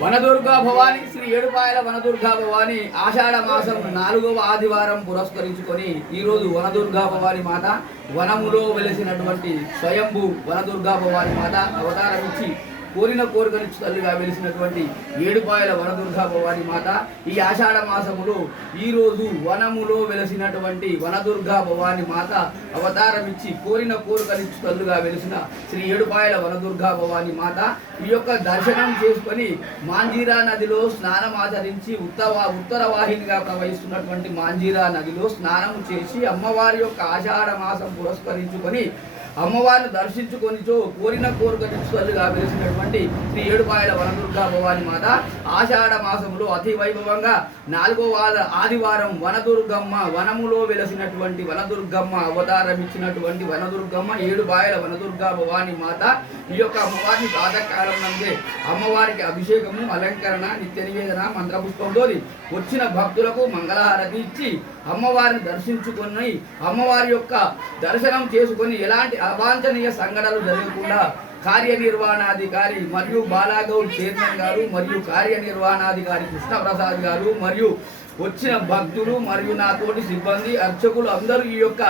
వనదుర్గా భవాని శ్రీ ఏడుపాయల వనదుర్గా భవాని ఆషాఢ మాసం నాలుగవ ఆదివారం పురస్కరించుకొని ఈరోజు వనదుర్గా భవాని మాత వనములో వెలిసినటువంటి స్వయంభూ వనదుర్గా భవాని మాత అవతారం ఇచ్చి కోరిన కోరికనిచ్చు తల్లిగా వెలిసినటువంటి ఏడుపాయల వనదుర్గా భవాని మాత ఈ ఆషాఢ మాసములో ఈరోజు వనములో వెలిసినటువంటి వనదుర్గా భవాని మాత అవతారం ఇచ్చి కోరిన కోరికనిచ్చు తల్లుగా వెలిసిన శ్రీ ఏడుపాయల వనదుర్గా భవాని మాత ఈ యొక్క దర్శనం చేసుకొని మాంజీరా నదిలో స్నానం ఆచరించి ఉత్తర ఉత్తర వాహినిగా ప్రవహిస్తున్నటువంటి మాంజీరా నదిలో స్నానం చేసి అమ్మవారి యొక్క ఆషాఢ మాసం పురస్కరించుకొని అమ్మవారిని దర్శించుకొనిచో కోరిన కోరిక తల్లిగా వెలిసినటువంటి శ్రీ ఏడుపాయల వనదుర్గ భవాని మాత ఆషాఢ మాసంలో అతి వైభవంగా నాలుగో వార ఆదివారం వనదుర్గమ్మ వనములో వెలసినటువంటి వనదుర్గమ్మ అవతారం ఇచ్చినటువంటి వనదుర్గమ్మ ఏడుపాయల వనదుర్గా భవాని మాత ఈ యొక్క అమ్మవారిని ప్రాతకాలం నందే అమ్మవారికి అభిషేకము అలంకరణ నిత్య నివేదన మంత్రపుష్పంతో వచ్చిన భక్తులకు మంగళహారతి ఇచ్చి అమ్మవారిని దర్శించుకొని అమ్మవారి యొక్క దర్శనం చేసుకొని ఎలాంటి అవాంఛనీయ సంఘటనలు జరగకుండా కార్యనిర్వహణాధికారి మరియు బాలాగౌడ్ చైర్మన్ గారు మరియు కార్యనిర్వహణాధికారి కృష్ణప్రసాద్ గారు మరియు వచ్చిన భక్తులు మరియు నాతోటి సిబ్బంది అర్చకులు అందరూ ఈ యొక్క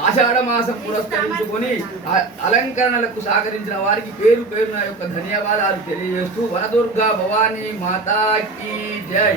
ఆషాఢ మాసం పురస్కరించుకొని అలంకరణలకు సహకరించిన వారికి పేరు పేరు నా యొక్క ధన్యవాదాలు తెలియజేస్తూ వనదుర్గా భవానీ మాతాకి జై.